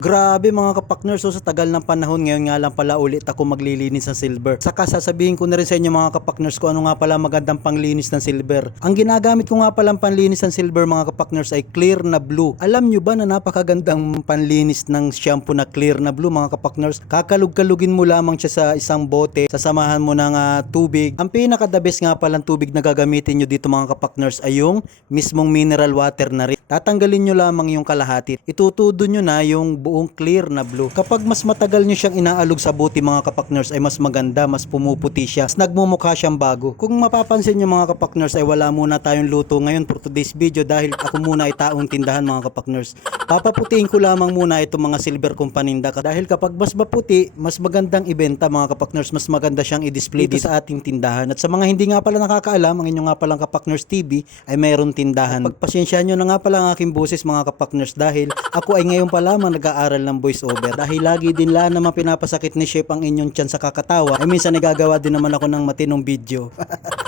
Grabe mga kapakners, so sa tagal ng panahon ngayon nga lang pala ulit ako maglilinis ng silver. Saka sasabihin ko na rin sa inyo mga kapakners kung ano nga pala magandang panglinis ng silver. Ang ginagamit ko nga pala panlinis ng silver mga kapakners ay clear na blue. Alam nyo ba na napakagandang panlinis ng shampoo na clear na blue mga kapakners? Kakalug-kalugin mo lamang siya sa isang bote, sasamahan mo ng tubig. Ang pinaka-the best nga palang tubig na gagamitin nyo dito mga kapakners ay yung mismong mineral water na rin. Tatanggalin nyo lamang yung kalahati. Itutudo nyo na yung buong clear na blue. Kapag mas matagal nyo siyang inaalog sa buti mga kapakners ay mas maganda, mas pumuputi siya. Mas nagmumukha siyang bago. Kung mapapansin nyo mga kapakners ay wala muna tayong luto ngayon for today's video dahil ako muna ay taong tindahan mga kapakners. Papaputiin ko lamang muna itong mga silver kong paninda dahil kapag mas maputi, mas magandang ibenta mga kapakners, mas maganda siyang i-display dito sa ating tindahan. At sa mga hindi nga pala nakakaalam, ang inyo nga palang Kapakners TV ay mayroon tindahan. Pagpasensya nyo na nga pala ang aking boses mga kapakners dahil ako ay ngayon pa lamang nag-aaral ng voice over. Dahil lagi din lang naman pinapasakit ni Chef ang inyong tiyan sa kakatawa ay minsan nagagawa din naman ako ng matinong video.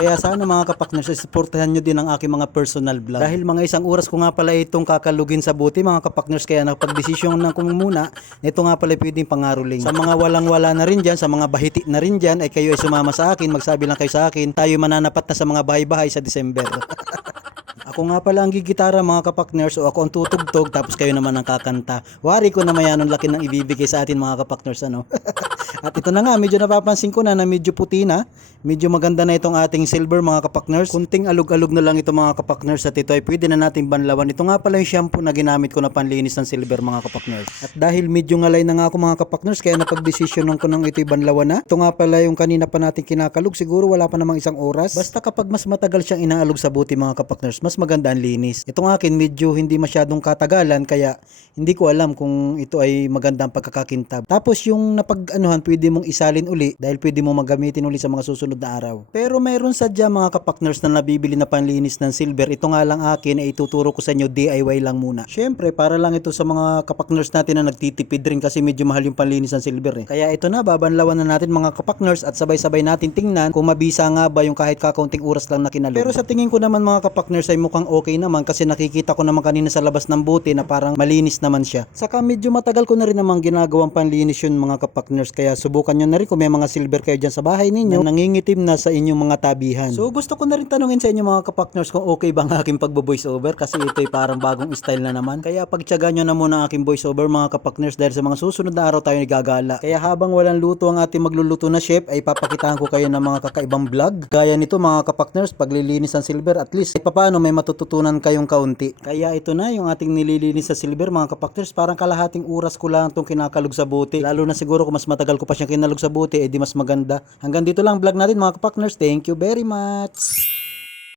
Kaya sana mga kapakners supportahan nyo din ang aking mga personal vlog. Dahil mga isang oras ko nga pala itong kakalugin sa buti mga kapakners kaya napagdesisyon na ko muna ito nga pala pwedeng pangaruling. Sa mga walang-wala na rin dyan, sa mga bahiti na rin dyan ay kayo ay sumama sa akin, magsabi lang kayo sa akin, tayo mananapat na sa mga bahay-bahay sa December. Ako nga pala ang gigitara mga kapakners o ako ang tutugtog tapos kayo naman ang kakanta. Wari ko na mayan ang laki ng ibibigay sa atin mga kapakners ano. At ito na nga, medyo napapansin ko na medyo puti na. Medyo maganda na itong ating silver mga kapakners. Kunting alog-alog na lang ito mga kapakners at ito ay pwede na nating banlawan. Ito nga pala yung shampoo na ginamit ko na panlinis ng silver mga kapakners. At dahil medyo ngalay na nga ako mga kapakners kaya napagdesisyonan ko nang ito'y banlawan na. Ito nga pala yung kanina pa natin kinakalog. Siguro wala pa namang isang oras. Basta kapag mas matagal siyang inaalog sa buti mga kapakners, mas maganda ang linis. Itong akin medyo hindi masyadong katagalan kaya hindi ko alam kung ito ay magandang pagkakakintab. Tapos yung napag-anuhan pwede mong isalin uli dahil pwede mong magamitin uli sa mga susunod na araw. Pero mayroon sadya mga kapakners na nabibili na panlinis ng silver. Ito nga lang akin ay ituturo ko sa inyo DIY lang muna. Syempre para lang ito sa mga kapakners natin na nagtitipid rin kasi medyo mahal yung panlinis ng silver eh. Kaya ito na babanlawan na natin mga kapakners at sabay-sabay natin tingnan kung mabisa nga ba yung kahit kakaunting oras lang na kinalog. Pero sa tingin ko naman mga kapakners ay mukhang okay naman kasi nakikita ko naman kanina sa labas ng bote na parang malinis naman siya. Saka medyo matagal ko na rin namang ginagawang panlinis yun mga kapakners kaya subukan nyo na rin kung may mga silver kayo dyan sa bahay ninyo na nangingitim na sa inyong mga tabihan. So gusto ko na rin tanungin sa inyo mga kapakners kung okay ba ang aking pagbo-voice over kasi ito ay parang bagong style na naman. Kaya pagtiyaga nyo na muna ang aking voice over mga kapakners dahil sa mga susunod na araw tayo nagagala. Kaya habang walang luto ang ating magluluto na chef ay papakitaan ko kayo ng mga kakaibang vlog. Gaya nito mga kapakners paglilinis ng silver at least ay papaano may matututunan kayong kaunti. Kaya ito na yung ating nililinis sa silver mga kapakners. Parang kalahating oras ko lang itong kinakalog sa bote. Lalo na siguro kung mas matagal ko pa siyang kinalog sa bote, edi mas maganda. Hanggang dito lang vlog natin mga kapakners. Thank you very much.